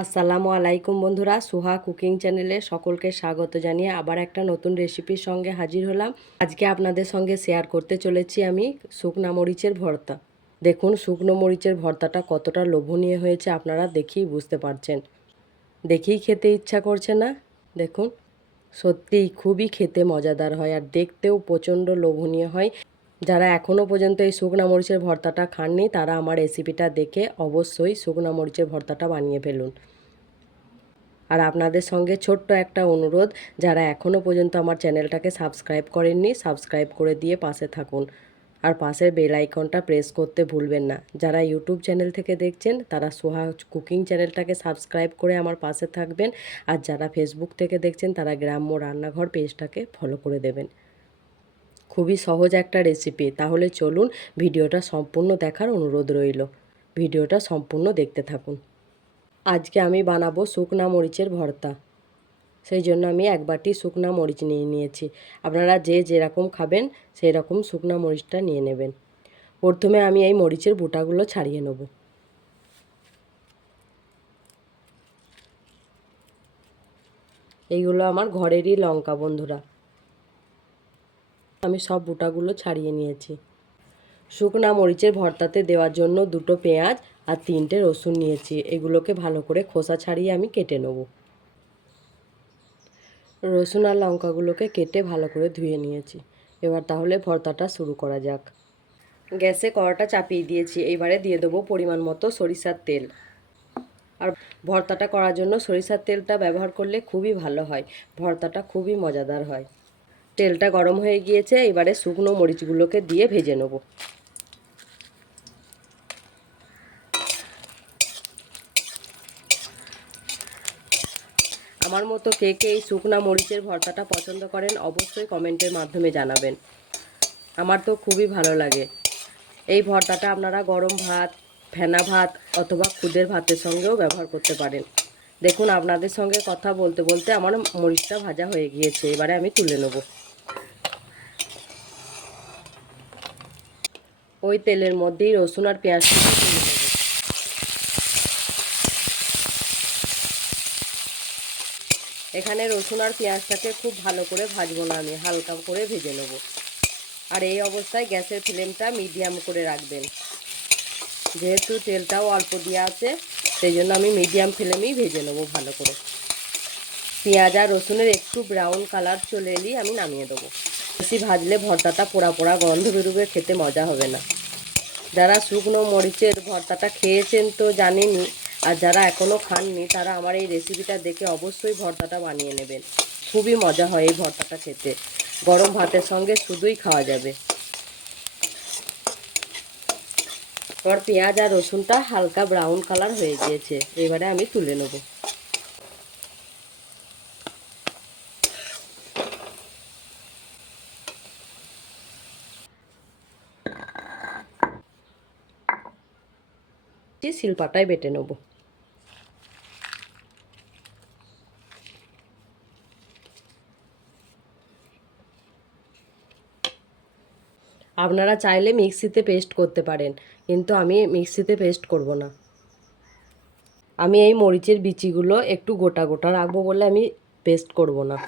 আসসালামু আলাইকুম বন্ধুরা, সুহা কুকিং চ্যানেলে সকলকে স্বাগত জানিয়ে আবার একটা নতুন রেসিপির সঙ্গে হাজির হলাম। আজকে আপনাদের সঙ্গে শেয়ার করতে চলেছি আমি শুকনো মরিচের ভর্তা। দেখুন শুকনো মরিচের ভর্তাটা কতটা লোভনীয় হয়েছে, আপনারা দেখেই বুঝতে পারছেন। দেখেই খেতে ইচ্ছা করছে না? দেখুন, সত্যিই খুবই খেতে মজাদার হয় আর দেখতেও প্রচণ্ড লোভনীয় হয়। যারা এখনও পর্যন্ত এই শুকনো মরিচের ভর্তাটা খাননি তারা আমার রেসিপিটা দেখে অবশ্যই শুকনো মরিচের ভর্তাটা বানিয়ে ফেলুন। আর আপনাদের সঙ্গে ছোট্ট একটা অনুরোধ, যারা এখনও পর্যন্ত আমার চ্যানেলটাকে সাবস্ক্রাইব করেননি সাবস্ক্রাইব করে দিয়ে পাশে থাকুন আর পাশের বেল আইকনটা প্রেস করতে ভুলবেন না। যারা ইউটিউব চ্যানেল থেকে দেখছেন তারা সোহা কুকিং চ্যানেলটাকে সাবস্ক্রাইব করে আমার পাশে থাকবেন, আর যারা ফেসবুক থেকে দেখছেন তারা গ্রাম্য রান্নাঘর পেজটাকে ফলো করে দেবেন। খুবই সহজ একটা রেসিপি, তাহলে চলুন ভিডিওটা সম্পূর্ণ দেখার অনুরোধ রইল। ভিডিওটা সম্পূর্ণ দেখতে থাকুন। আজকে আমি বানাবো শুকনা মরিচের ভর্তা। সেই জন্য আমি এক বাটি শুকনা মরিচ নিয়ে নিয়েছি। আপনারা যে যেরকম খাবেন সেই রকম শুকনা মরিচটা নিয়ে নেবেন। প্রথমে আমি এই মরিচের বোটাগুলো ছাড়িয়ে নেব। এইগুলো আমার ঘরেরই লঙ্কা বন্ধুরা। আমি সব বোটাগুলো ছাড়িয়ে নিয়েছি। শুকনা মরিচের ভর্তাতে দেওয়ার জন্য 2টো পেঁয়াজ আর 3টে রসুন নিয়েছি। এগুলোকে ভালো করে খোসা ছাড়িয়ে আমি কেটে নেব। রসুন আর লঙ্কাগুলোকে কেটে ভালো করে ধুয়ে নিয়েছি। এবার তাহলে ভর্তাটা শুরু করা যাক। গ্যাসে কড়াটা চাপিয়ে দিয়েছি। এবারে দিয়ে দেবো পরিমাণ মতো সরিষার তেল। আর ভর্তাটা করার জন্য সরিষার তেলটা ব্যবহার করলে খুবই ভালো হয়, ভর্তাটা খুবই মজাদার হয়। তেলটা গরম হয়ে গিয়েছে, এবারে শুকনো মরিচগুলোকে দিয়ে ভেজে নেব। আমার মতো কে কে এই শুকনা মরিচের ভর্তাটা পছন্দ করেন অবশ্যই কমেন্টের মাধ্যমে জানাবেন। আমার তো খুবই ভালো লাগে। এই ভর্তাটা আপনারা গরম ভাত, ফেনা ভাত অথবা খুদের ভাতের সঙ্গেও ব্যবহার করতে পারেন। দেখুন আপনাদের সঙ্গে কথা বলতে বলতে আমার মরিচটা ভাজা হয়ে গিয়েছে। এবারে আমি তুলে নেব। ওই তেলের মধ্যেই রসুন আর পেঁয়াজটা তুলে নেব। এখানে রসুন আর পেঁয়াজটাকে খুব ভালো করে ভাজবো না, আমি হালকা করে ভেজে নেব। আর এই অবস্থায় গ্যাসের ফ্লেমটা মিডিয়াম করে রাখবেন। যেহেতু তেলটাও অল্প দেওয়া আছে সেই জন্য আমি মিডিয়াম ফ্লেমেই ভেজে নেব ভালো করে। পেঁয়াজ আর রসুনের একটু ব্রাউন কালার চলে এলেই আমি নামিয়ে দেবো। বেশি ভাজলে ভর্তাটা পোড়া পোড়া গন্ধ বেরোবে, খেতে মজা হবে না। যারা শুকনো মরিচের ভর্তাটা খেয়েছেন তো জানেনই, আর যারা এখনও খাননি তারা আমার এই রেসিপিটা দেখে অবশ্যই ভর্তাটা বানিয়ে নেবেন। খুবই মজা হয় এই ভর্তাটা খেতে, গরম ভাতের সঙ্গে শুধুই খাওয়া যাবে। এবার পেঁয়াজ আর রসুনটা হালকা ব্রাউন কালার হয়ে গিয়েছে, এবারে আমি তুলে নেব। শিলপাটায় বেটে নেব। আপনারা চাইলে মিক্সিতে পেস্ট করতে পারেন, কিন্তু আমি মিক্সিতে পেস্ট করব না। আমি এই মরিচের বিচিগুলো একটু গোটা গোটা রাখবো বলে আমি পেস্ট করব না।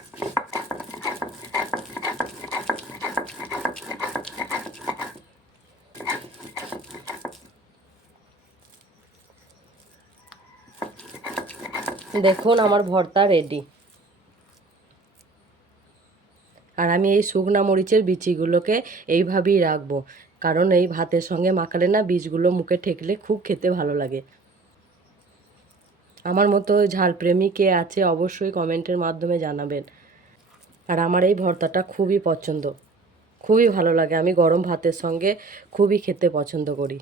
দেখুন আমার ভর্তা রেডি। আর আমি এই শুকনা মরিচের বিচিগুলোকে এইভাবেই রাখবো, কারণ এই ভাতের সঙ্গে মাখালে না বীজগুলো মুখে ঠেকলে খুব খেতে ভালো লাগে। আমার মতো ঝালপ্রেমী কে আছে অবশ্যই কমেন্টের মাধ্যমে জানাবেন। আর আমার এই ভর্তাটা খুবই পছন্দ, খুবই ভালো লাগে। আমি গরম ভাতের সঙ্গে খুবই খেতে পছন্দ করি।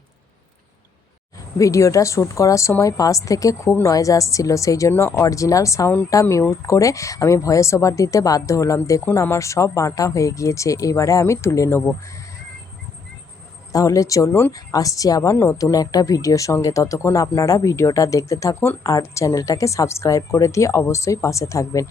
ভিডিওটা শ্যুট করার সময় পাশ থেকে খুব নয়েজ আসছিল, সেই জন্য অরিজিনাল সাউন্ডটা মিউট করে আমি ভয়েস ওভার দিতে বাধ্য হলাম। দেখুন আমার সব বাটা হয়ে গিয়েছে, এবারে আমি তুলে নেব। তাহলে চলুন আসছি আবার নতুন একটা ভিডিওর সঙ্গে। ততক্ষণ আপনারা ভিডিওটা দেখতে থাকুন আর চ্যানেলটাকে সাবস্ক্রাইব করে দিয়ে অবশ্যই পাশে থাকবেন।